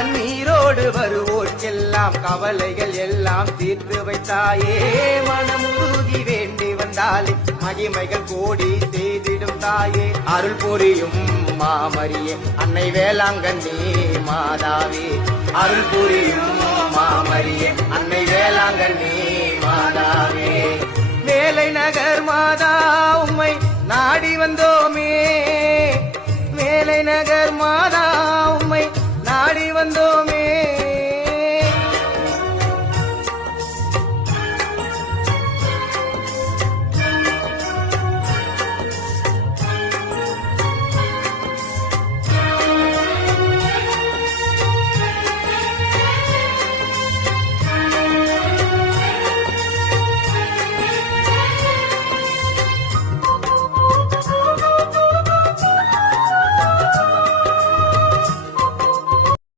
கண்ணீரோடு வருவோர்க்கெல்லாம் கவலைகள் எல்லாம் தீர்த்து வைத்தாயே. மனமுருகி வேண்டி வந்தாலே மகிமைகள் கோடி செய்திடும் தாயே. அருள் புரியும் மாமரியே அன்னை வேளாங்கண்ணி மாதாவே. அருள் புரியும் மாமரியே அன்னை வேளாங்கண்ணி மாதாவே. வேலை நகர் மாதா உம்மை நாடி வந்தோமே. வேலை நகர் மாதா உம்மை நாடி வந்தோம்.